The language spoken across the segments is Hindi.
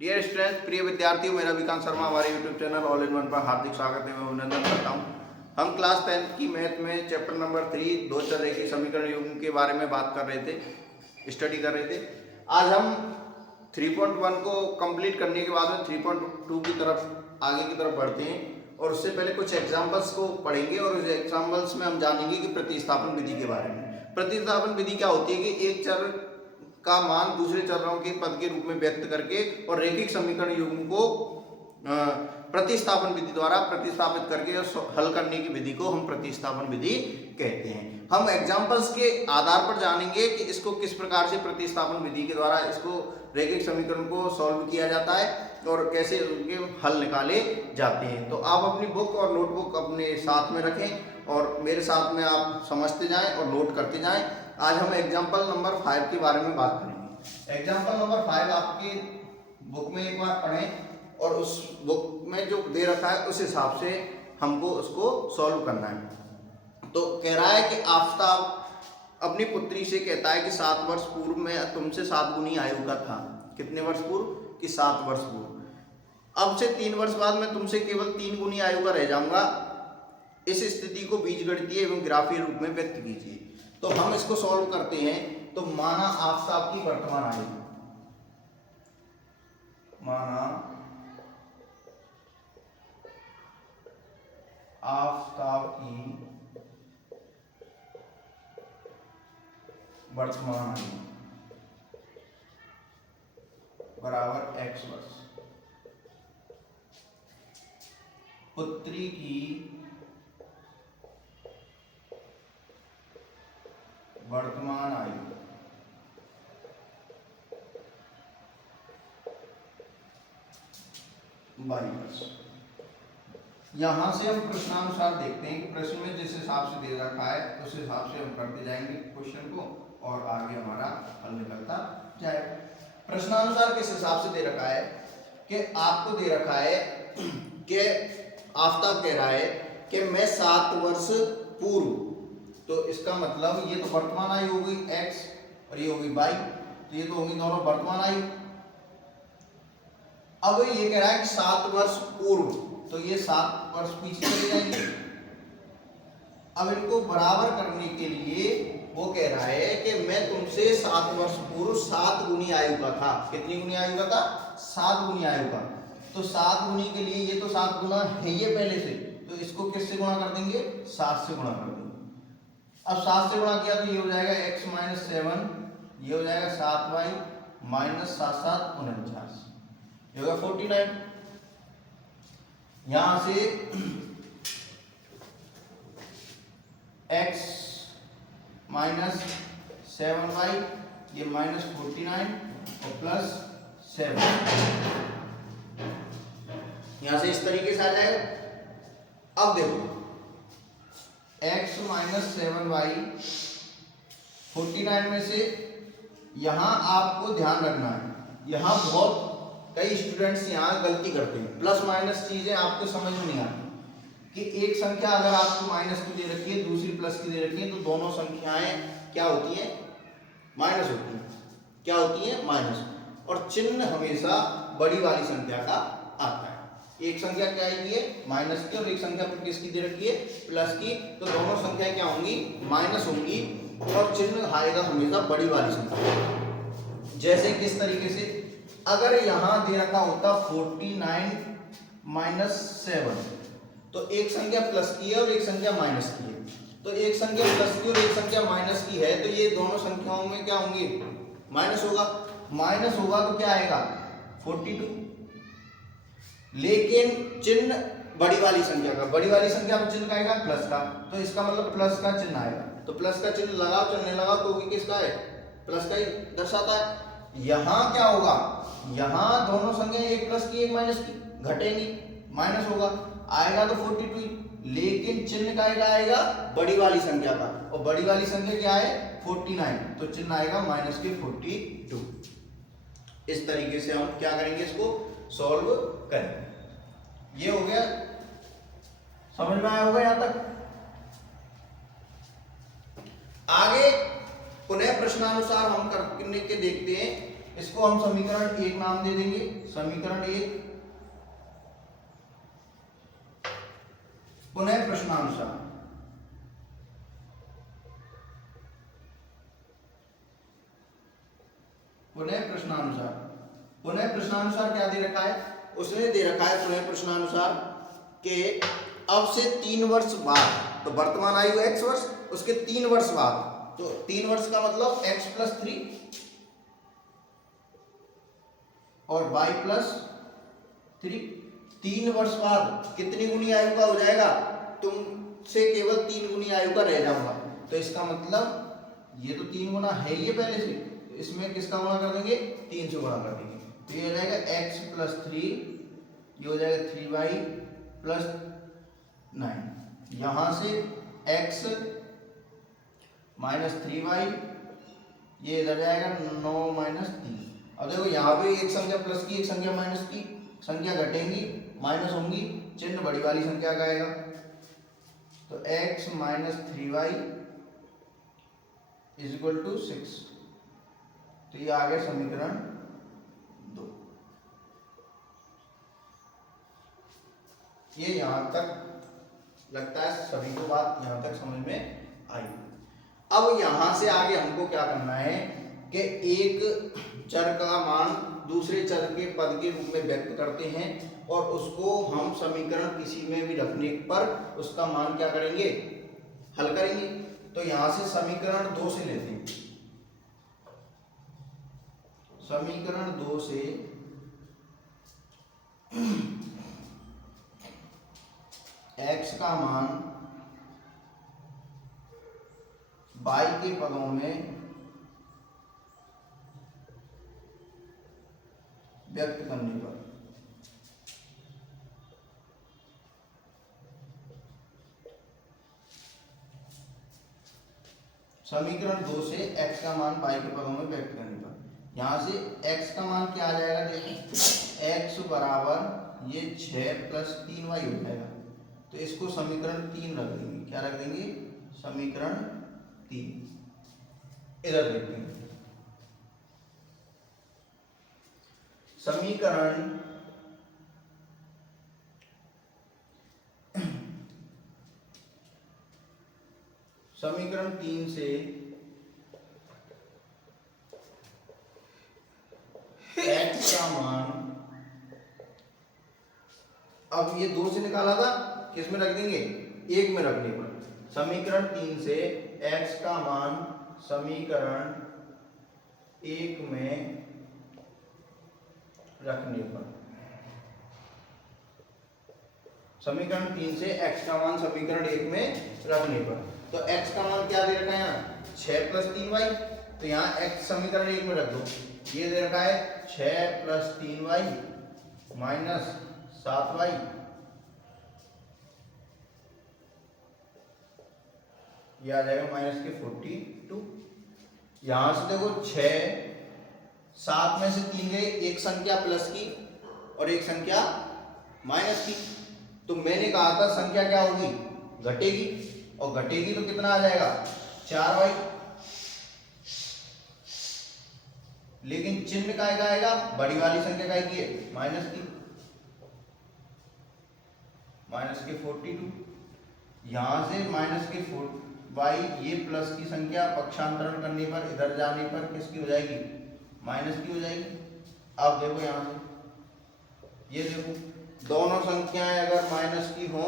डियर स्टूडेंट्स, प्रिय विद्यार्थियों, मेरा विकास शर्मा हमारे YouTube channel all in one पर हार्दिक स्वागत एवं अभिनंदन करता हूं। हम क्लास 10 की मैथ में चैप्टर नंबर 3 दो चर रेखीय समीकरण युग्म के बारे में बात कर रहे थे, स्टडी कर रहे थे। आज हम 3.1 को कंप्लीट करने के बाद में 3.2 की तरफ आगे की तरफ बढ़ते हैं और उससे पहले कुछ एग्जाम्पल्स को पढ़ेंगे और उस एग्जाम्पल्स में हम जानेंगे कि प्रतिस्थापन विधि के बारे में। प्रतिस्थापन विधि क्या होती है कि एक चर का मान दूसरे चरों के पद के रूप में व्यक्त करके और रैखिक समीकरण युग्म को प्रतिस्थापन विधि द्वारा प्रतिस्थापित करके हल करने की विधि को हम प्रतिस्थापन विधि कहते हैं। हम एग्जांपल्स के आधार पर जानेंगे कि इसको किस प्रकार से प्रतिस्थापन विधि के द्वारा इसको रैखिक समीकरण को सॉल्व किया जाता है और कैसे उनके हल निकाले जाते हैं। तो आप अपनी बुक और नोटबुक अपने साथ में रखें और मेरे साथ में आप समझते जाएं और नोट करते जाएं। आज हम एग्जाम्पल नंबर 5 के बारे में बात करेंगे। एग्जाम्पल नंबर 5 आपकी बुक में एक बार पढ़ें और उस बुक में जो दे रखा है उस हिसाब से हमको उसको सॉल्व करना है। तो कह रहा है कि आफताब अपनी पुत्री से कहता है कि 7 वर्ष पूर्व में तुमसे 7 गुनी आयु का था। कितने वर्ष पूर्व? कि 7 वर्ष पूर्व। अब से 3 वर्ष बाद मैं तुमसे केवल 3 गुनी आयु का रह जाऊंगा। इस स्थिति को बीजगणितीय एवं ग्राफीय रूप में व्यक्त कीजिए। तो हम इसको सॉल्व करते हैं। तो माना आफताब की वर्तमान आयु, माना आफताब की वर्तमान आयु बराबर x वर्ष, पुत्री की वर्तमान आयु y वर्ष। यहां से हम प्रश्नानुसार देखते हैं कि प्रश्न में जिस हिसाब से दे रखा है उस हिसाब से हम करते जाएंगे क्वेश्चन को और आगे हमारा हल निकलता जाएगा। प्रश्नानुसार किस हिसाब से दे रखा है कि आपको दे रखा है कि आफताब कह रहा है कि मैं 7 वर्ष पूर्व, तो इसका मतलब ये तो वर्तमान आयु हो गई x और ये होगी y, तो ये तो होंगी दोनों वर्तमान आयु। अब ये कह रहा है कि 7 वर्ष पूर्व, तो ये 7 वर्ष पीछे चले जाएंगे। अब इनको बराबर करने के लिए वो कह रहा है कि मैं तुमसे 7 वर्ष पूर्व 7 गुनी आयु का था। कितनी गुनी आयु का था? 7 गुनी आयु का। तो 7 गुनी के लिए ये तो 7 गुना है ये पहले से, तो इसको किससे गुणा कर देंगे? 7 से गुणा कर देंगे। अब 7 से गुणा किया तो ये हो जाएगा x - 7, ये हो जाएगा 7y - 7 7 49, ये होगा 49। यहां से x - 7y ये -49 और +7, यहां से इस तरीके से आ जाएगा। अब देखो x - 7y 49 में से यहां आपको ध्यान रखना है, यहां बहुत कई स्टूडेंट्स यहाँ गलती करते हैं। प्लस माइनस चीजें आपको समझ में नहीं आती कि एक संख्या अगर आपको माइनस की दे रखी है, दूसरी प्लस की दे रखी है, तो दोनों संख्याएं क्या होती है? माइनस होती है। क्या होती है? माइनस। और चिन्ह हमेशा बड़ी वाली संख्या का आता है। एक संख्या क्या आएगी है? माइनस की, और एक संख्या किसकी दे रखी है? प्लस की। तो दोनों संख्या क्या होंगी? माइनस होंगी और चिन्ह आएगा हमेशा बड़ी वाली संख्या। जैसे किस तरीके से, अगर यहां दे रखा होता 49 - 7, तो एक संख्या प्लस की है और एक संख्या माइनस की है। तो एक संख्या प्लस की और एक संख्या माइनस की है, तो ये दोनों संख्याओं में क्या होंगे? माइनस होगा। माइनस होगा तो क्या आएगा? 42। लेकिन चिन्ह बड़ी वाली संख्या का, बड़ी वाली संख्या में चिन्ह का आएगा प्लस का, तो इसका मतलब प्लस का चिन्ह आएगा। तो प्लस का चिन्ह लगाओ चलने लगाओ तो भी किसका है? प्लस का ही दर्शाता है। यहां क्या होगा? यहां दोनों संख्या एक प्लस की एक माइनस की घटेंगी, माइनस होगा, आएगा तो 42, लेकिन चिन्ह का आएगा बड़ी वाली संख्या का, और बड़ी वाली संख्या क्या है? 49, तो चिन्ह आएगा माइनस के 42। इस तरीके से हम क्या करेंगे? इसको सॉल्व करेंगे। ये हो गया, समझ में आया होगा यहां तक। आगे पुनः प्रश्नानुसार हम करने के देखते हैं इसको हम समीकरण 1 नाम दे देंगे, समीकरण 1। पुनः प्रश्नानुसार, पुनः प्रश्नानुसार क्या दे रखा है, उसने दे रखा है पुनः प्रश्नानुसार के अब से 3 वर्ष बाद, तो वर्तमान आयु x वर्ष, उसके 3 वर्ष बाद, तो 3 वर्ष का मतलब x + 3 और y + 3। 3 वर्ष बाद कितनी गुनी आयु का हो जाएगा, तुमसे केवल 3 गुनी आयु का रह जाऊंगा, तो इसका मतलब ये तो 3 गुना है ही पहले से, इसमें किसका गुणा कर देंगे, 3 से गुणा कर देंगे, तो ये हो जाएगा x + 3, ये हो जाएगा 3y + 9। यहां से x - 3y, ये इधर जाएगा 9 - 3। अब देखो यहाँ पे एक संख्या प्लस की, एक संख्या माइनस की, संख्या घटेंगी माइनस होंगी, चिन्ह बड़ी वाली संख्या का आएगा, तो x - 3y = 6। तो ये आ गया समीकरण 2। ये यहां तक लगता है सभी को बात यहां तक समझ में आई। अब यहां से आगे हमको क्या करना है कि एक चर का मान दूसरे चर के पद के रूप में व्यक्त करते हैं और उसको हम समीकरण किसी में भी रखने पर उसका मान क्या करेंगे, हल करेंगे। तो यहां से समीकरण 2 से लेते हैं, समीकरण 2 से x का मान y के पदों में व्यक्त करने पर, समीकरण 2 से x का मान y के पदों में व्यक्त करने पर, यहां से x का मान क्या आ जाएगा, देखिए x बराबर ये 6 + 3y हो जाएगा, तो इसको समीकरण 3 रख देंगे, क्या रख देंगे, समीकरण 3। इधर देखते हैं, समीकरण समीकरण 3 से x का मान, अब ये 2 से निकाला था, किस में रख देंगे, 1 में रखने पर, समीकरण 3 से x का मान समीकरण 1 में रखने पर, समीकरण 3 से x का मान समीकरण 1 में रखने पर, तो x का मान क्या दे रखा है यहाँ, 6 + 3y, तो यहाँ x समीकरण 1 में रख दो, ये दे रखा है 6 + 3y - 7y, ये आ जाएगा -42। यहां से देखो 6, 7 में से 3 गए, एक संख्या प्लस की और एक संख्या माइनस की, तो मैंने कहा था संख्या क्या होगी, घटेगी, और घटेगी तो कितना आ जाएगा, 4y, लेकिन चिन्ह का आएगा, बड़ी वाली संख्या का की है, माइनस की, -42। यहां से -y, ये प्लस की संख्या पक्षांतरण करने पर, इधर जाने पर किसकी हो जाएगी, माइनस की हो जाएगी। अब देखो यहां से, ये देखो दोनों संख्याएं अगर माइनस की हो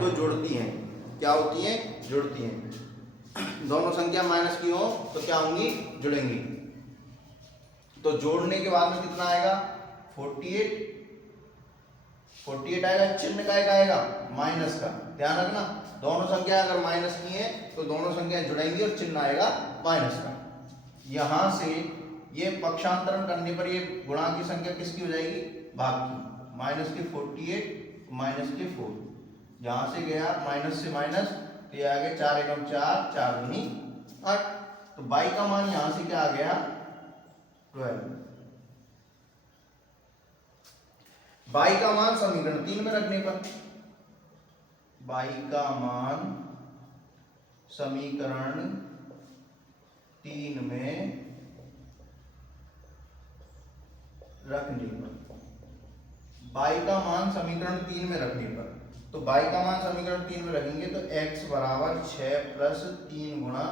तो जुड़ती हैं, क्या होती हैं, जुड़ती हैं। दोनों संख्या माइनस की हो तो क्या होंगी, जुड़ेंगी। तो जोड़ने के बाद में कितना आएगा, 48 आएगा, चिन्ह का आएगा माइनस का, ध्यान रखना, दोनों संख्या अगर माइनस की है तो दोनों संख्याएं जुड़ेंगी और चिन्ह आएगा माइनस का। यहां से ये पक्षांतरण करने पर ये गुणा की संख्या किसकी हो जाएगी, भाग की, -48 - 4, यहां से गया माइनस से माइनस, तो ये आ गया 4 एकम 4, 4 दूनी 8, तो y का मान यहां से क्या आ गया, 12। y का मान समीकरण 3 में रखने पर, y का मान समीकरण 3 में रखने पर, y का मान समीकरण 3 में रखने पर, तो y का मान समीकरण 3 में रखेंगे तो x बराबर 6 प्लस 3 गुणा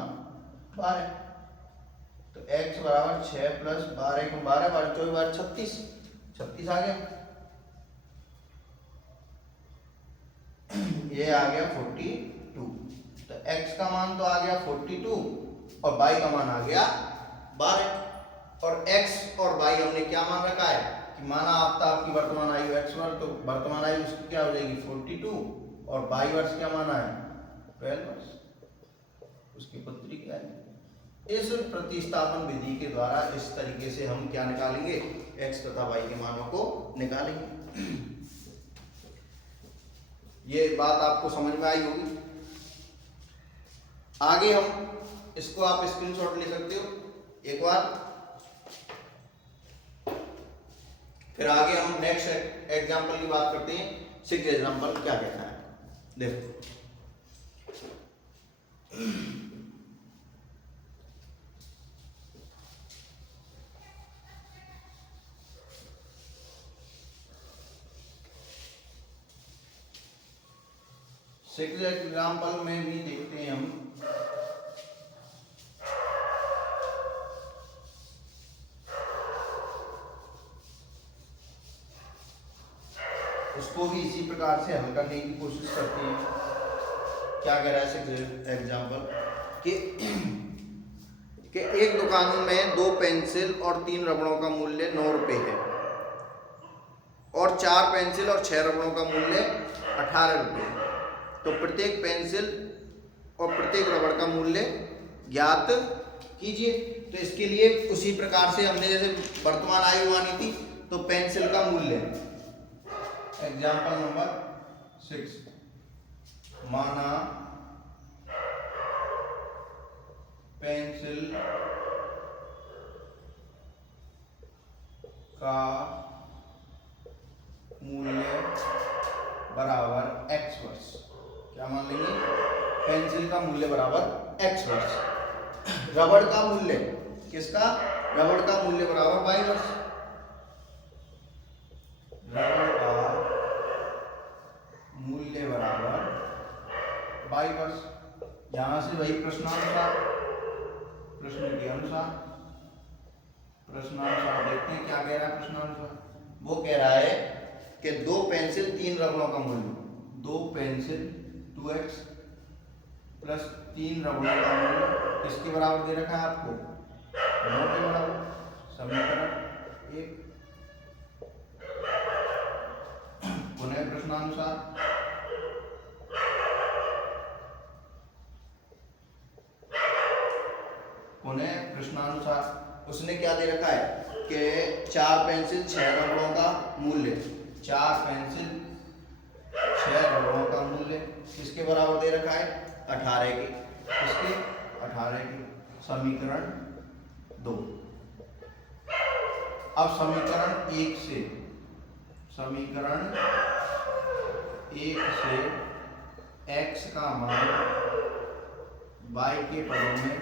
12, तो x बराबर 6 प्लस 12 गुणा 12, 12 24 12 36, 36 आ गया। ये आ गया 42, तो x का मान तो आ गया 42 और y का मान आ गया 12, और x और y हमने क्या मान रखा है कि माना आफ्ताब की वर्तमान आयु x1, तो वर्तमान आयु उसकी क्या हो जाएगी 42, और y वर्ष क्या माना है 12 वर्ष, उसकी पुत्री क्या है। इस प्रतिस्थापन विधि के द्वारा इस तरीके से हम क्या निकालेंगे, x तथा y के मानों को निकालेंगे। ये बात आपको समझ में आई होगी। आगे हम इसको आप स्क्रीनशॉट ले सकते हो एक बार, फिर आगे हम नेक्स्ट एग्जांपल की बात करते हैं। 6 एग्जांपल क्या कहता है, देखो। सिक्स एग्जांपल में भी देखते हैं हम, उसको भी इसी प्रकार से हल करने की कोशिश करते हैं। क्या कह रहा है सिक्स एग्जांपल कि एक दुकान में 2 पेंसिल और 3 रबड़ों का मूल्य 9 रुपये है, और 4 पेंसिल और 6 रबड़ों का मूल्य 18 रुपये है। तो प्रत्येक पेंसिल और प्रत्येक रबड़ का मूल्य ज्ञात कीजिए। तो इसके लिए उसी प्रकार से हमने जैसे वर्तमान आयु मानी थी, तो पेंसिल का मूल्य, एग्जाम्पल नंबर 6, माना पेंसिल का मूल्य बराबर x वर्ष। क्या मान लेंगे, पेंसिल का मूल्य बराबर x वर्ष। रबड़ का मूल्य, किसका, रबड़ का मूल्य बराबर y वर्ष। रबड़ का मूल्य बराबर y वर्ष। यहां से वही प्रश्नानुसार, प्रश्न के अनुसार, प्रश्नानुसार देखते हैं क्या कह रहा है प्रश्नानुसार। वो कह रहा है कि 2 पेंसिल 3 रबड़ों का मूल्य, 2 पेंसिल 2x प्लस 3 रबड़ों का मूल्य किसके बराबर दे रखा है आपको, 9 के बराबर। समीकरण 1। पुनः प्रश्नानुसार, पुनः प्रश्नानुसार उसने क्या दे रखा है कि 4 पेंसिल 6 रबड़ों का मूल्य, 4 पेंसिल 6 रबड़ों का मूल्य किसके बराबर दे रखा है, 18 के। किसके, 18 के। समीकरण 2। अब समीकरण 1 से, समीकरण 1 से x का मान y के पदों में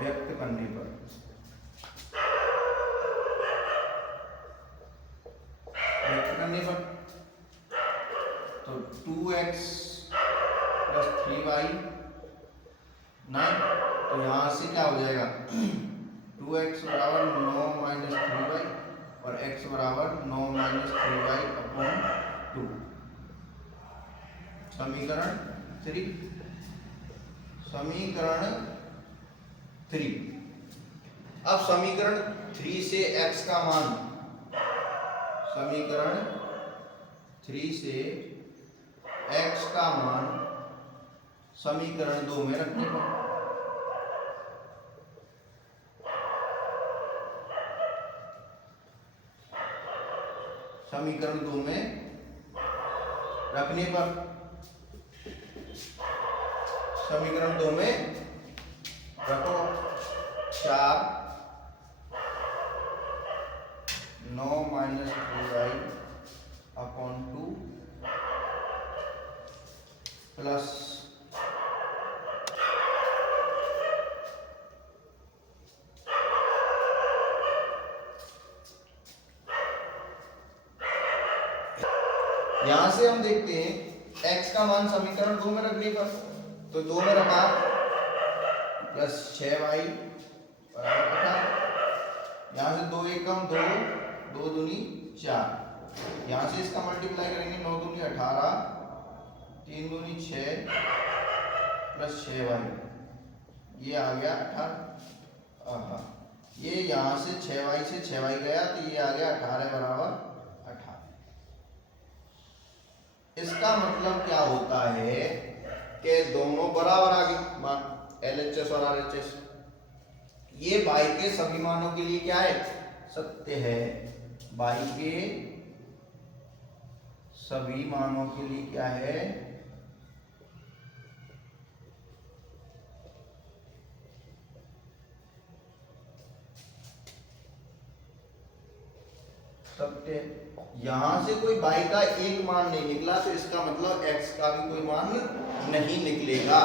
व्यक्त करने पर, व्यक्त करने पर तो 2x प्लस 3y 9, तो यहां से क्या हो जाएगा 2x बराबर 9 माइनस 3y और x बराबर 9 माइनस 3y अपॉन 2। समीकरण 3, समीकरण 3। अब समीकरण 3 से x का मान, समीकरण 3 से x का मान समीकरण 2 में रखने पर, समीकरण 2 में रखने पर, समीकरण 2 में रखो 4 9 माइनस 3y अपॉन 2 प्लस यहां से हम देखते हैं x का मान समीकरण 2 में रखने पर, तो 2 में रखा प्लस 6y बराबर 18। यहाँ से 2 एकम 2, 2 दूनी 4, यहाँ से इसका मल्टीप्लाई करेंगे 9 दूनी 18, 3 दूनी 6 प्लस 6y, ये आ गया 18। ये यहाँ से 6y से 6y गया तो ये आ गया 18 बराबर 18। इसका मतलब क्या होता है कि दोनों बराबर आ गए मान LHS और RHS। ये y के सभी मानों के लिए क्या है, सत्य है। y के सभी मानों के लिए क्या है, सत्य। यहां से कोई y का एक मान नहीं निकला तो इसका मतलब x का भी कोई मान नहीं निकलेगा।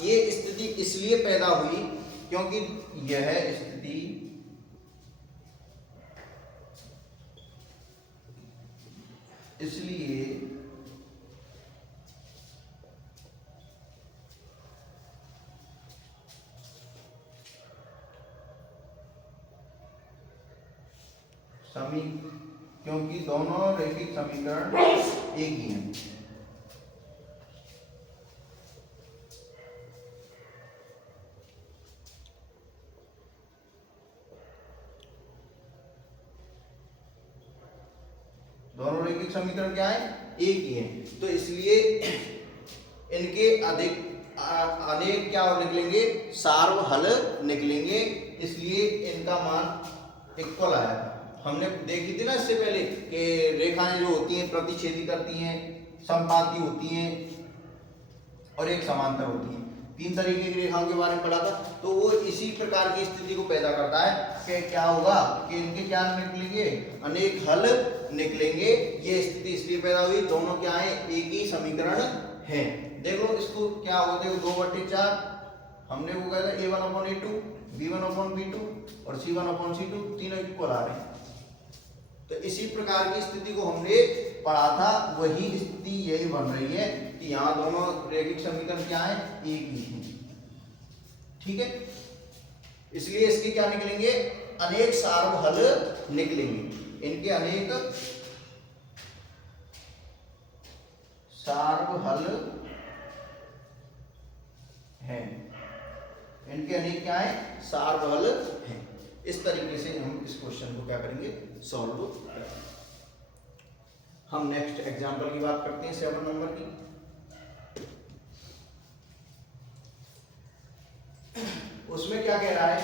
ये स्थिति इसलिए पैदा हुई क्योंकि यह स्थिति इसलिए क्योंकि दोनों रैखिक समीकरण एक ही हैं। दोनों रैखिक समीकरण क्या है, एक ही हैं, तो इसलिए इनके अनेक क्या और निकलेंगे, सार्वहल निकलेंगे, इसलिए इनका मान इक्वल आया था। हमने देखी थी ना इससे पहले कि रेखाएं जो होती हैं प्रतिच्छेदी करती हैं, समपाती होती हैं और एक समांतर होती है। 3 तरीके की रेखाओं के बारे में पढ़ा था। तो वो इसी प्रकार की स्थिति को पैदा करता है कि क्या होगा कि इनके क्या निकलेंगे, अनेक हल निकलेंगे। ये स्थिति इसलिए पैदा हुई, दोनों क्या है, एक ही समीकरण है। देखो इसको क्या होगा, देखो 2/4 हमने वो कहा था a1/a2, b1/b2 और c1/c2 तीनों इक्वल आ रहे हैं। तो इसी प्रकार की स्थिति को हमने पढ़ा था, वही स्थिति यही बन रही है कि यहाँ दोनों रैखिक समीकरण क्या है, एक ही है। ठीक है, इसलिए इसके क्या निकलेंगे, अनेक सार्वहल निकलेंगे। इनके अनेक सार्वहल हैं, इनके अनेक क्या है, सार्वहल हैं। इस तरीके से हम इस क्वेश्चन को क्या करेंगे, सॉल्व करेंगे। हम नेक्स्ट एग्जांपल की बात करते हैं 7 नंबर की। उसमें क्या कह रहा है,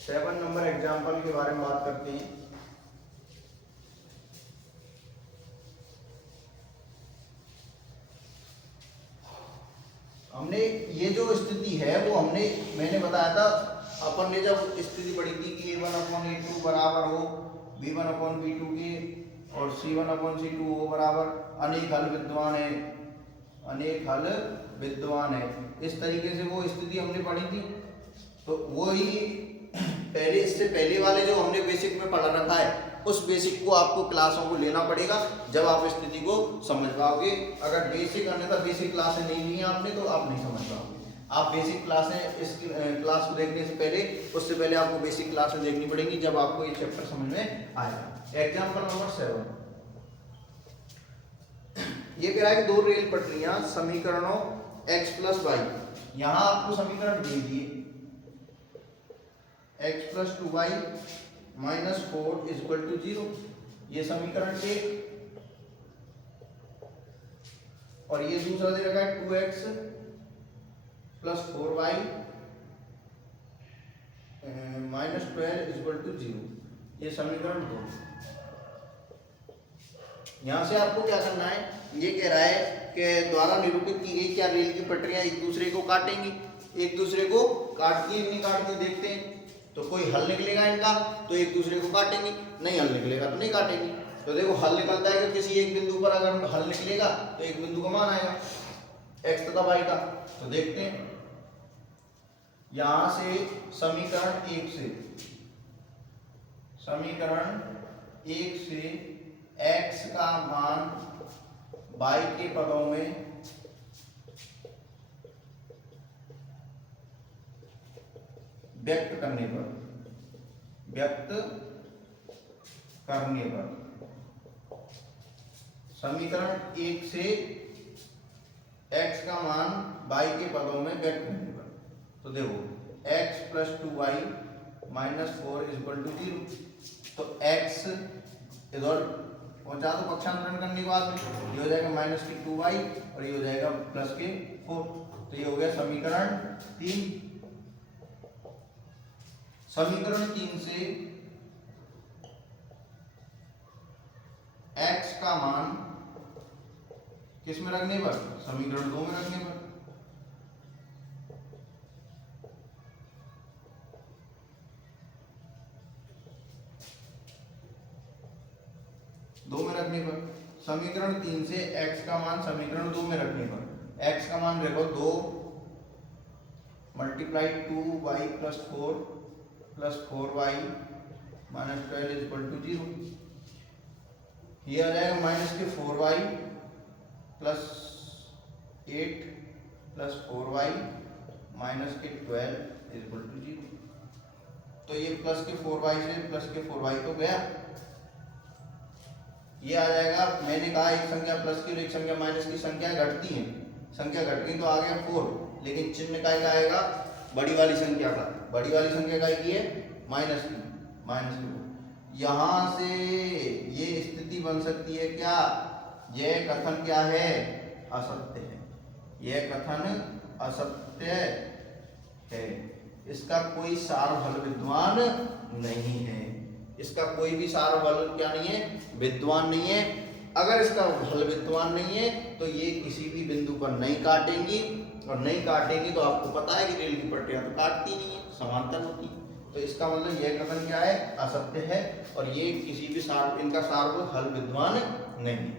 सेवन नंबर एग्जाम्पल के बारे में बात करते हैं। हमने ये जो स्थिति है वो मैंने बताया था, अपन ने जब स्थिति पढ़ी थी कि a1/a2 बराबर हो b1/b2 के और c1/c2 हो बराबर अनेक हल विद्यमान है, अनेक हल विद्यमान है। इस तरीके से वो स्थिति हमने पढ़ी थी। तो वो ही पहले, इससे पहले वाले जो हमने बेसिक में पढ़ा रखा है, उस बेसिक को आपको क्लासों को लेना पड़ेगा, जब आप स्थिति को समझ पाओगे। अगर बेसिक अन्यथा बेसिक क्लासें नहीं ली आपने तो आप नहीं समझ पाओगे। आप बेसिक क्लासें, इस क्लास को देखने से पहले, उससे पहले आपको बेसिक क्लासें देखनी पड़ेंगी, जब आपको ये चैप्टर समझ में आएगा। एग्जाम्पल नंबर 7, ये कह रहा है कि दो रेल पटरियां समीकरणों x + y, यहां आपको समीकरण दे दिए x + 2y - 4 = 0, ये समीकरण 1, और ये दूसरा दे रखा है 2x + 4y - 12 = 0, ये समीकरण 2। यहां से आपको क्या करना है, ये कह रहा है कि द्वारा निरूपित की गई क्या रेल की पटरियां एक दूसरे को काटेंगी, एक दूसरे को काटती नहीं काटती देखते हैं। तो कोई हल निकलेगा इनका तो एक दूसरे को काटेंगी, नहीं हल निकलेगा तो नहीं काटेंगी। तो देखो हल निकलता है कि किसी एक बिंदु पर अगर हल निकलेगा तो एक बिंदु का मान आएगा। x तथा y का। तो देखते हैं यहां से समीकरण एक से x का मान y के पदों में व्यक्त करने पर समीकरण एक से x का मान y के पदों में व्यक्त करने पर, तो देखो x plus 2y minus 4 is equal to 0। तो x इधर पहुंचा दो पक्षांतरण करने के बाद ये हो जाएगा माइनस के 2y और ये हो जाएगा प्लस के 4। तो ये हो गया समीकरण 3। समीकरण 3 से x का मान किस में रखने पर, समीकरण 2 में रखने पर, समीकरण 3 से x का मान समीकरण 2 में रखने पर x का मान देखो 2 multiply 2y plus 4 plus 4y minus 12 is equal to 0। ये आ जाएगा माइनस के 4y plus 8 plus 4y minus के 12 इज इक्वल टू 0। तो ये प्लस के 4y से प्लस के 4y तो गया, ये आ जाएगा। मैंने कहा एक संख्या प्लस की और एक संख्या माइनस की संख्या घटती है, संख्या घट गई तो आ गया 4, लेकिन चिन्ह का क्या आएगा, बड़ी वाली संख्या का, बड़ी वाली संख्या का की है माइनस की। यहाँ से ये स्थिति बन सकती है क्या, यह कथन क्या है, असत्य है, यह कथन असत्य है, इसका कोई सार्वफल विद्वान नहीं है, इसका कोई भी सार्वफल क्या नहीं है, विद्वान नहीं है। अगर इसका फल विद्वान नहीं है तो ये किसी भी बिंदु पर नहीं काटेंगी, और नहीं काटेंगी तो आपको पता है कि रेल की पटरियां तो काटती नहीं है, समांतर होती। तो इसका मतलब यह कथन क्या है, असत्य है, और ये किसी भी इनका सार्वफल विद्वान नहीं है।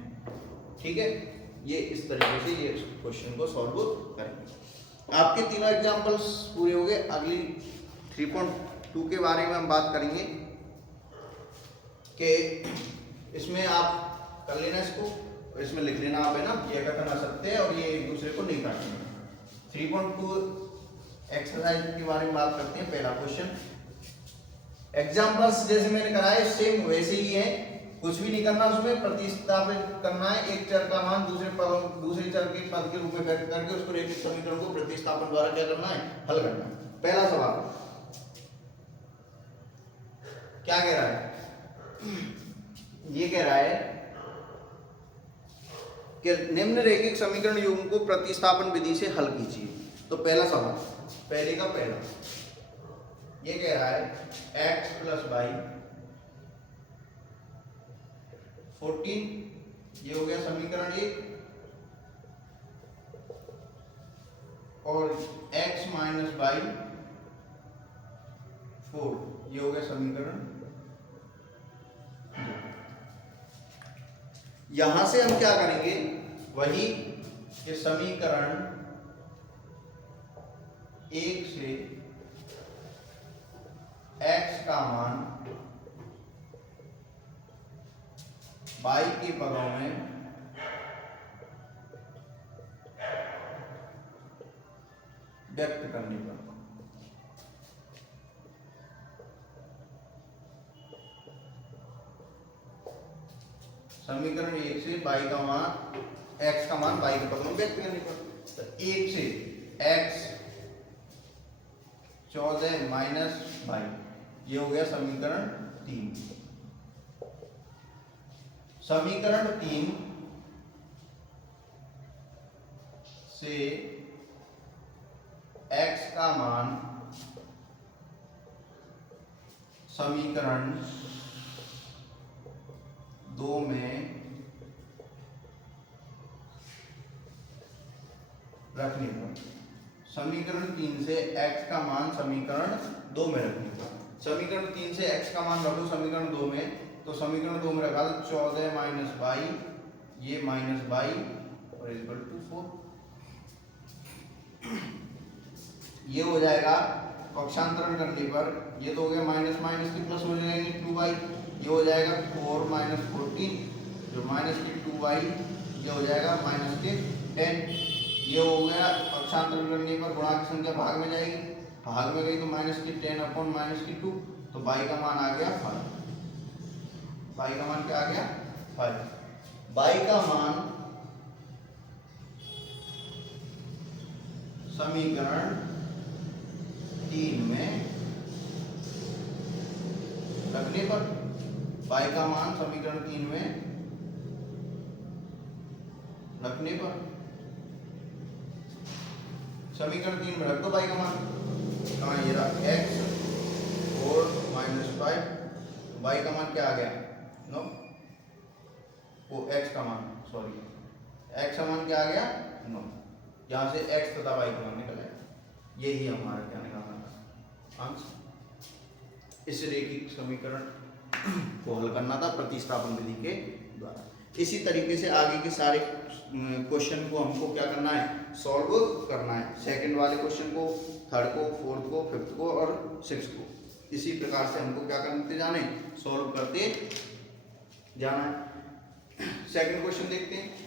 ठीक है, ये इस तरीके से ये क्वेश्चन को सॉल्व करेंगे। आपके तीनों एग्जांपल्स पूरे हो गए। अगली 3.2 के बारे में हम बात करेंगे कि इसमें आप कर लेना इसको, और इसमें लिख लेना आप, है ना, यह कथन असत्य है और ये एक दूसरे को नहीं काटेंगे। 3.2 एक्सरसाइज के बारे में बात करते हैं। पहला क्वेश्चन, एग्जांपल्स जैसे मैंने कराया सेम वैसे ही है, कुछ भी नहीं करना, उसमें प्रतिस्थापित करना है एक चर का मान दूसरे चर के पद के रूप में व्यक्त करके उसको रैखिक समीकरण को प्रतिस्थापन द्वारा क्या करना है, हल करना है। पहला सवाल क्या कह रहा है, ये कह रहा है कि निम्न रैखिक समीकरण युग्म को प्रतिस्थापन विधि से हल कीजिए। तो पहला सवाल, पहले का पहला, ये कह रहा है x प्लस वाई 14, ये हो गया समीकरण 1, और x माइनस वाई 4, ये हो गया समीकरण 2। यहां से हम क्या करेंगे, वही कि समीकरण 1 से x का मान y के पदों में व्यक्त करने पर समीकरण 1 से y का मान, x का मान y के पदों में व्यक्त करने पर, तो 1 से x 14 माइनस y, ये हो गया समीकरण 3। समीकरण 3 से x का मान समीकरण 2 में रखने पर, समीकरण 3 से x का मान समीकरण 2 में रखने पर, समीकरण 3 से x का मान रखो समीकरण 2 में, तो समीकरण 2 में रखा तो 14 माइनस वाई, ये माइनस वाई और इक्वल टू 4। ये हो जाएगा पक्षांतरण करने पर, ये तो हो गया माइनस माइनस के प्लस हो जाएंगे 2y, ये हो जाएगा 4 माइनस 14, जो माइनस के 2y, ये हो जाएगा माइनस के 10। ये हो गया पक्षांतरण करने पर गुणा की संख्या भाग में जाएगी, भाग में गई तो माइनस की 10 अपॉन माइनस की 2, तो y का मान आ गया 5। y का मान क्या आ गया 5। y का मान समीकरण 3 में रखने पर, y का मान समीकरण 3 में रखने पर, समीकरण 3 में रख दो y का मान। कहाँ ये रहा x 4 माइनस 5, y का मान क्या आ गया नो वो x का मान, सॉरी x का मान क्या आ गया नो, यहाँ से x तथा y का मान निकल आया। यही हमारा क्या निकालना था आंसर। इस रेखिक समीकरण को हल करना था प्रतिस्थापन विधि के द्वारा। इसी तरीके से आगे के सारे क्वेश्चन को हमको क्या करना है, सॉल्व करना है। सेकंड वाले क्वेश्चन को, थर्ड को, फोर्थ को, फिफ्थ को और सिक्स्थ को इसी प्रकार से हमको क्या करते जाने, सॉल्व करते जाना है। सेकंड क्वेश्चन देखते हैं।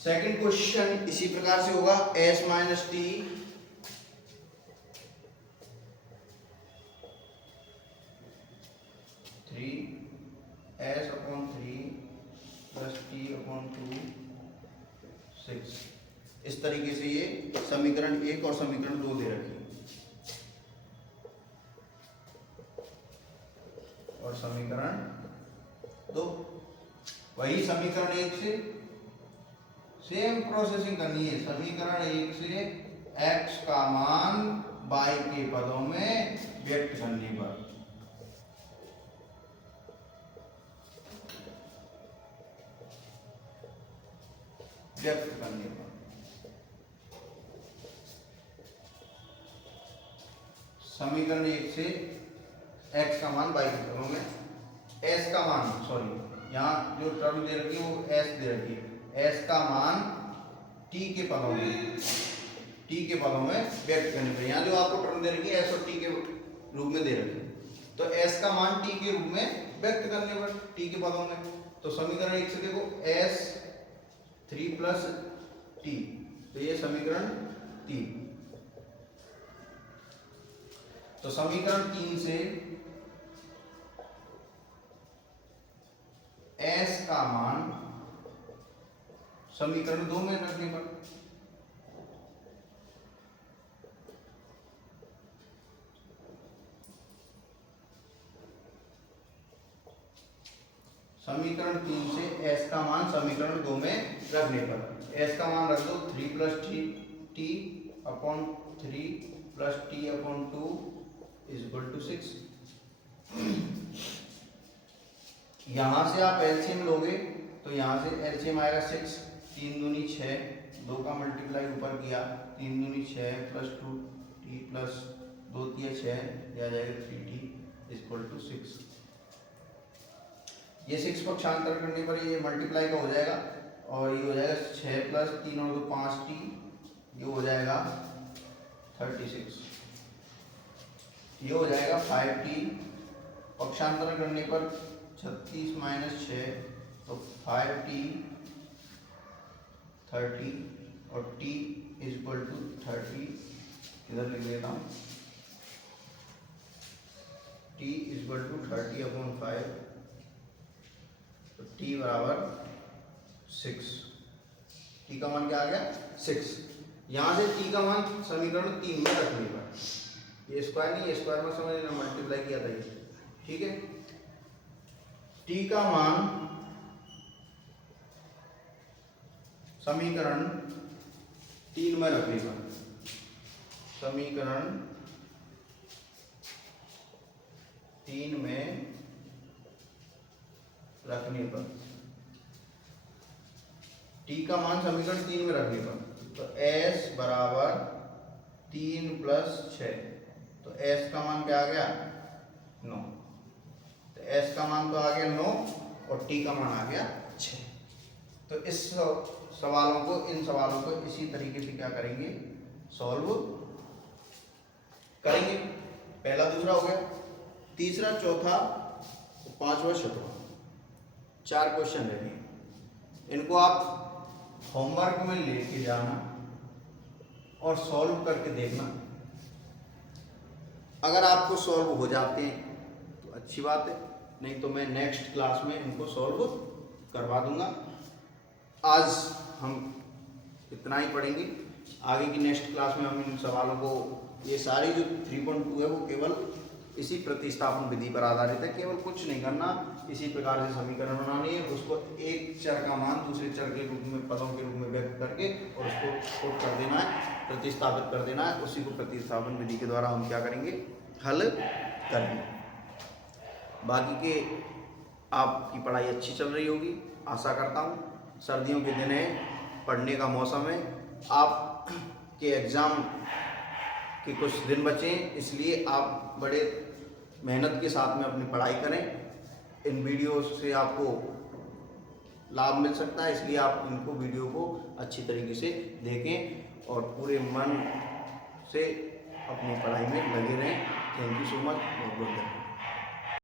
सेकंड क्वेश्चन इसी प्रकार से होगा, s minus T three S upon 3 plus t upon 2 6। इस तरीके से ये समीकरण 1 और समीकरण 2 दे रखी और समीकरण 2। वही समीकरण 1 से सेम प्रोसेसिंग करनी है। समीकरण 1 से x का मान y के पदों में व्यक्त करने पर, समीकरण 1 से x का मान y के पदों में, s का मान, सॉरी यहाँ जो टर्म दे रखी है वो s दे रखी है, s का मान t के पदों में, t के पदों में व्यक्त करने पर। यहाँ जो आपको टर्म दे रखी है s और t के रूप में दे रखी है, तो s का मान t के रूप में व्यक्त करने पर, t के पदों में, तो समीकरण 1 से देखो s 3 प्लस t, तो ये समीकरण 3। तो समीकरण 3 से s का मान समीकरण 2 में रखने पर, समीकरण 3 से s का मान समीकरण 2 में रखने पर, s का मान रख दो 3 plus t upon 3 plus t upon 2 is equal to 6। यहां से आप एलसीएम लोगे तो यहां से एलसीएम आएगा 6, 3 दूनी 6, 2 का मल्टीप्लाई ऊपर किया, 3 दूनी 6 प्लस 2 टी प्लस 2 तिया 6, यह आ जाएगा 3t इक्वल टू 6। ये 6 पक्षांतर करने पर ये मल्टीप्लाई का हो जाएगा और ये हो जाएगा 6 प्लस 3 और 2 5t, ये हो जाएगा 36, ये हो जाएगा 5t। पक्षांतर करने पर 36 माइनस 6 तो 5t 30 और t इज इक्वल टू 30, इधर लिख लेता हूँ, t is equal to 30 upon 5, तो t बराबर 6, t का मान क्या आ गया 6। यहाँ से t का मान समीकरण 3 में रखने पर, ये स्क्वायर नहीं, ये स्क्वायर में समझ लेना, मल्टीप्लाई किया था ये, ठीक है। t का मान समीकरण 3 में रखने पर, समीकरण 3 में रखने पर टी का मान समीकरण 3 में रखने पर, तो s बराबर 3 + 6, तो s का मान क्या आ गया 9, तो s का मान तो आ गया 9 और t का मान आ गया 6। तो इस सवालों को, इन सवालों को इसी तरीके से क्या करेंगे, सॉल्व करेंगे। पहला दूसरा हो गया, तीसरा चौथा पांचवा छठवां 4 क्वेश्चन रह गए। इनको आप होमवर्क में लेके जाना और सॉल्व करके देखना। अगर आपको सॉल्व हो जाते हैं तो अच्छी बात है, नहीं तो मैं नेक्स्ट क्लास में इनको सॉल्व करवा दूंगा। आज हम इतना ही पढ़ेंगे, आगे की नेक्स्ट क्लास में हम इन सवालों को, ये सारी जो 3.2 है वो केवल इसी प्रतिस्थापन विधि पर आधारित है, केवल कुछ नहीं करना, इसी प्रकार से समीकरण बनानी है, उसको एक चर का मान दूसरे चर के रूप में, पदों के रूप में व्यक्त करके और उसको पुट कर देना है, प्रतिस्थापित कर देना है, उसी को प्रतिस्थापन विधि के द्वारा हम क्या करेंगे, हल करेंगे। बाकी के आपकी पढ़ाई अच्छी चल रही होगी, आशा करता हूँ। सर्दियों के दिन है, पढ़ने का मौसम है, आप के एग्ज़ाम के कुछ दिन बचे हैं, इसलिए आप बड़े मेहनत के साथ में अपनी पढ़ाई करें। इन वीडियो से आपको लाभ मिल सकता है, इसलिए आप इनको वीडियो को अच्छी तरीके से देखें और पूरे मन से अपनी पढ़ाई में लगे रहें। Thank you so much. बहुत बहुत धन्यवाद।